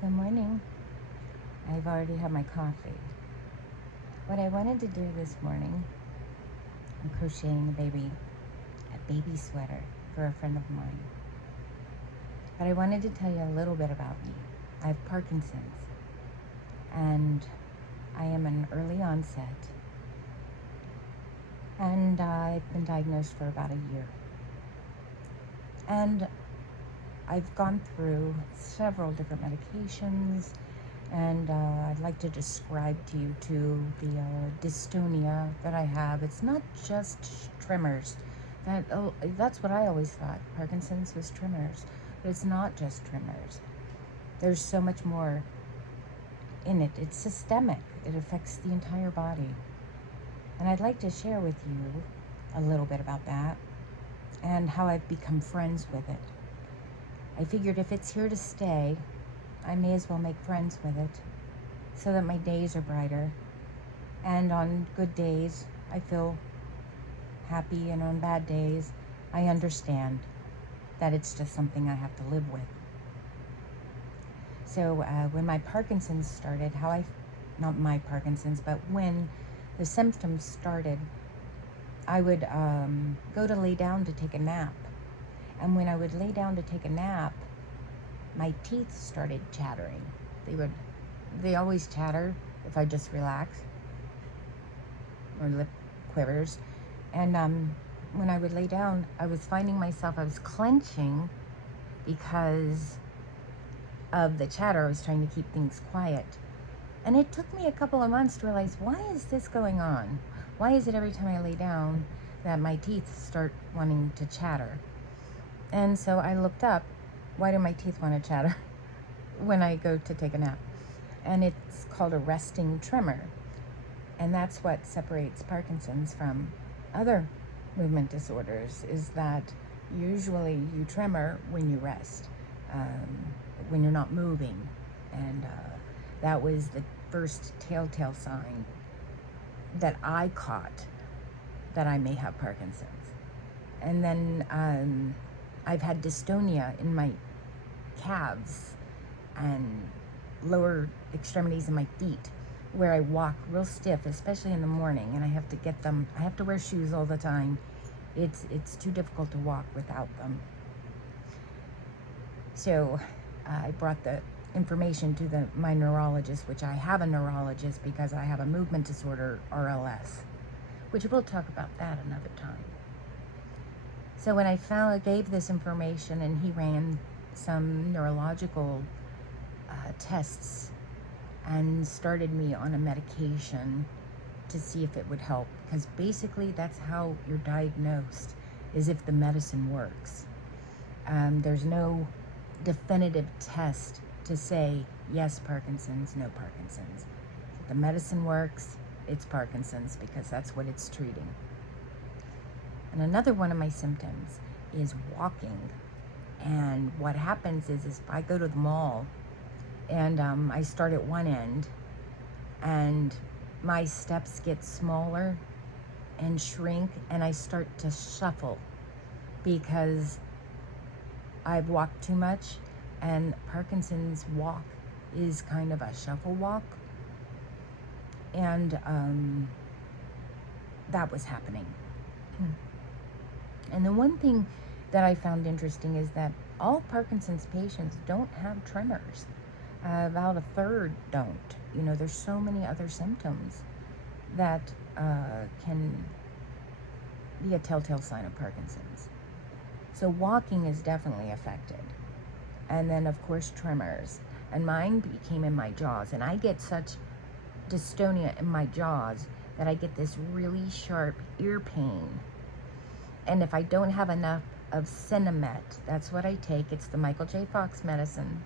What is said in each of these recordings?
Good morning. I've already had my coffee. What I wanted to do this morning, I'm crocheting a baby sweater for a friend of mine. But I wanted to tell you a little bit about me. I have Parkinson's, and I am an early onset, and I've been diagnosed for about a year. And I've gone through several different medications, and I'd like to describe to you the dystonia that I have. It's not just tremors. That's what I always thought. Parkinson's was tremors, but it's not just tremors. There's so much more in it. It's systemic. It affects the entire body. And I'd like to share with you a little bit about that and how I've become friends with it. I figured if it's here to stay, I may as well make friends with it so that my days are brighter. And on good days, I feel happy, and on bad days, I understand that it's just something I have to live with. So when my Parkinson's started, not my Parkinson's, but when the symptoms started, I would go to lay down to take a nap. And when I would lay down to take a nap, my teeth started chattering. They always chatter if I just relax, or lip quivers. And when I would lay down, I was finding myself, I was clenching because of the chatter. I was trying to keep things quiet. And it took me a couple of months to realize, why is this going on? Why is it every time I lay down that my teeth start wanting to chatter? And so I looked up, why do my teeth want to chatter when I go to take a nap? And it's called a resting tremor. And that's what separates Parkinson's from other movement disorders, is that usually you tremor when you rest, when you're not moving. And that was the first telltale sign that I caught that I may have Parkinson's. And then I've had dystonia in my calves and lower extremities of my feet, where I walk real stiff, especially in the morning, and I have to wear shoes all the time. It's too difficult to walk without them. So I brought the information to my neurologist, which I have a neurologist because I have a movement disorder, RLS, which we'll talk about that another time. So when I gave this information, and he ran some neurological tests and started me on a medication to see if it would help, because basically that's how you're diagnosed, is if the medicine works. There's no definitive test to say yes Parkinson's, no Parkinson's. If the medicine works, it's Parkinson's, because that's what it's treating. And another one of my symptoms is walking. And what happens is if I go to the mall and I start at one end, and my steps get smaller and shrink, and I start to shuffle because I've walked too much. And Parkinson's walk is kind of a shuffle walk. And that was happening. And the one thing that I found interesting is that all Parkinson's patients don't have tremors. About a third don't. There's so many other symptoms that can be a telltale sign of Parkinson's. So walking is definitely affected. And then, of course, tremors. And mine became in my jaws. And I get such dystonia in my jaws that I get this really sharp ear pain. And if I don't have enough of Cinemet, that's what I take. It's the Michael J. Fox medicine.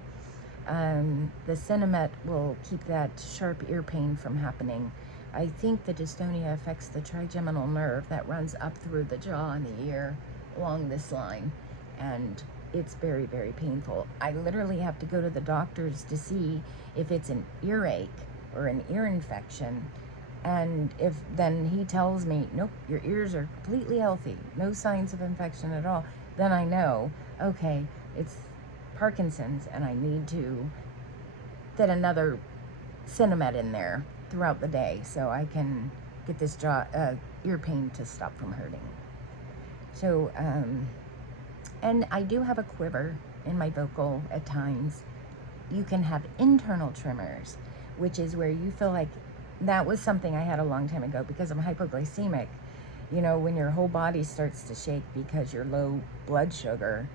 The Cinemet will keep that sharp ear pain from happening. I think the dystonia affects the trigeminal nerve that runs up through the jaw and the ear along this line. And it's very, very painful. I literally have to go to the doctors to see if it's an earache or an ear infection. And if then he tells me, nope, your ears are completely healthy, no signs of infection at all, then I know, okay, it's Parkinson's, and I need to fit another Cinemed in there throughout the day so I can get this ear pain to stop from hurting. So, and I do have a quiver in my vocal at times. You can have internal tremors, which is where you feel like, that was something I had a long time ago because I'm hypoglycemic. You know, when your whole body starts to shake because you're low blood sugar,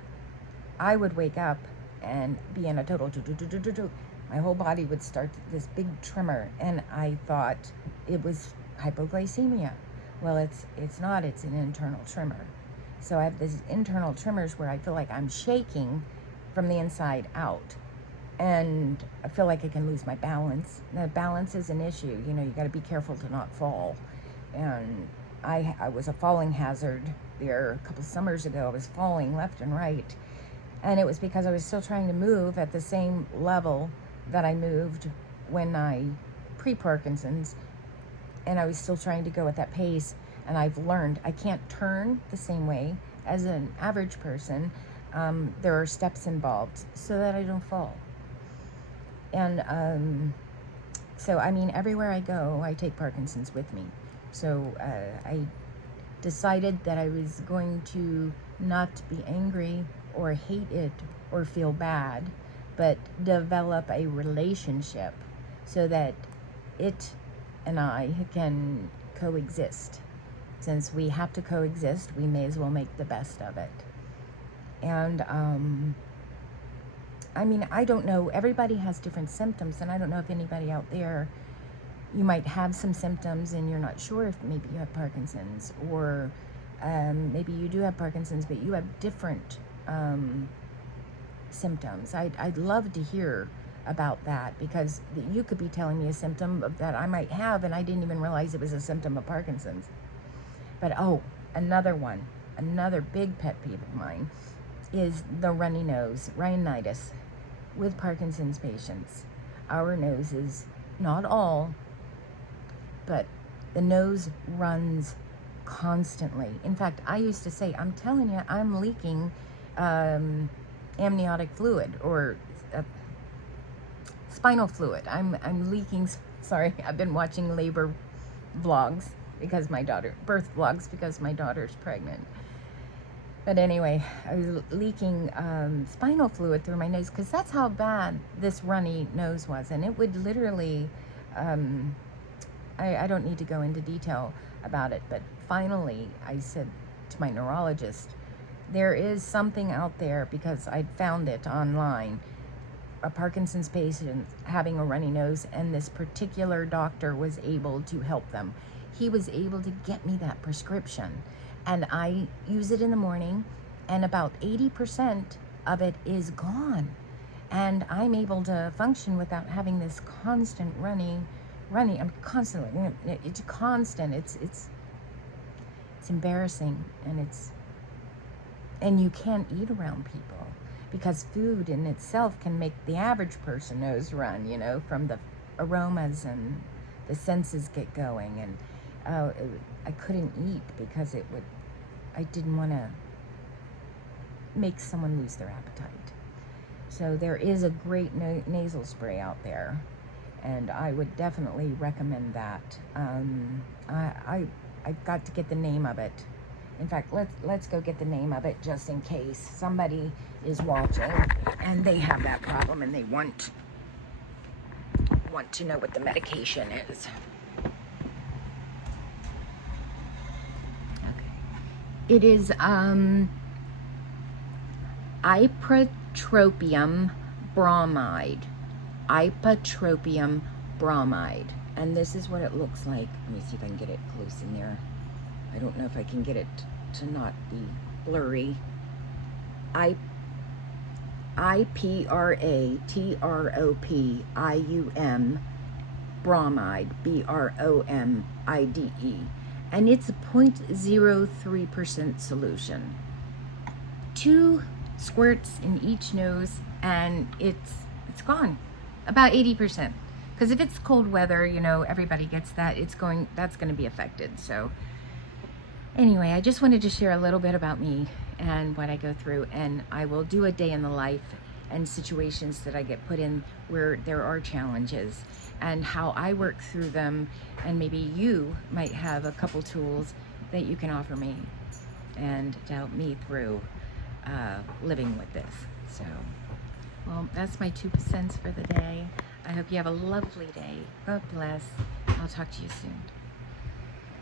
I would wake up and be in a total my whole body would start this big tremor, and I thought it was hypoglycemia. Well, it's not, it's an internal tremor. So I have these internal tremors where I feel like I'm shaking from the inside out, and I feel like I can lose my balance. Now, balance is an issue. You know, you got to be careful to not fall. And I was a falling hazard there a couple summers ago. I was falling left and right, and it was because I was still trying to move at the same level that I moved when I pre-Parkinson's, and I was still trying to go at that pace. And I've learned I can't turn the same way as an average person. There are steps involved so that I don't fall. And so, I mean, everywhere I go, I take Parkinson's with me. So I decided that I was going to not be angry or hate it or feel bad, but develop a relationship so that it and I can coexist. Since we have to coexist, we may as well make the best of it. And I mean, I don't know, everybody has different symptoms, and I don't know if anybody out there, you might have some symptoms and you're not sure if maybe you have Parkinson's, or maybe you do have Parkinson's, but you have different symptoms. I'd love to hear about that, because you could be telling me a symptom that I might have and I didn't even realize it was a symptom of Parkinson's. But another big pet peeve of mine is the runny nose, rhinitis, with Parkinson's patients. Our noses, not all, but the nose runs constantly. In fact, I used to say, I'm telling you, I'm leaking amniotic fluid, or spinal fluid. I'm leaking, sorry, I've been watching labor vlogs because birth vlogs because my daughter's pregnant. But anyway, I was leaking spinal fluid through my nose, because that's how bad this runny nose was. And it would literally, I don't need to go into detail about it, but finally I said to my neurologist, there is something out there, because I'd found it online, a Parkinson's patient having a runny nose, and this particular doctor was able to help them. He was able to get me that prescription, and I use it in the morning, and about 80% of it is gone, and I'm able to function without having this constant running. I'm constantly, it's constant. It's embarrassing, and you can't eat around people, because food in itself can make the average person nose run, you know, from the aromas, and the senses get going. And I couldn't eat because I didn't want to make someone lose their appetite. So there is a great nasal spray out there, and I would definitely recommend that. I've got to get the name of it. In fact, let's go get the name of it, just in case somebody is watching and they have that problem and they want to know what the medication is. Okay. It is ipratropium bromide. Ipratropium bromide. And this is what it looks like. Let me see if I can get it close in there. I don't know if I can get it to not be blurry. ipratropium bromide, bromide. And it's a 0.03% solution. 2 squirts in each nose, and it's gone. About 80%. Because if it's cold weather, you know, everybody gets that. That's going to be affected. So anyway, I just wanted to share a little bit about me and what I go through, and I will do a day in the life and situations that I get put in where there are challenges, and how I work through them. And maybe you might have a couple tools that you can offer me and to help me through living with this. So, well, that's my 2 cents for the day. I hope you have a lovely day. God bless. I'll talk to you soon.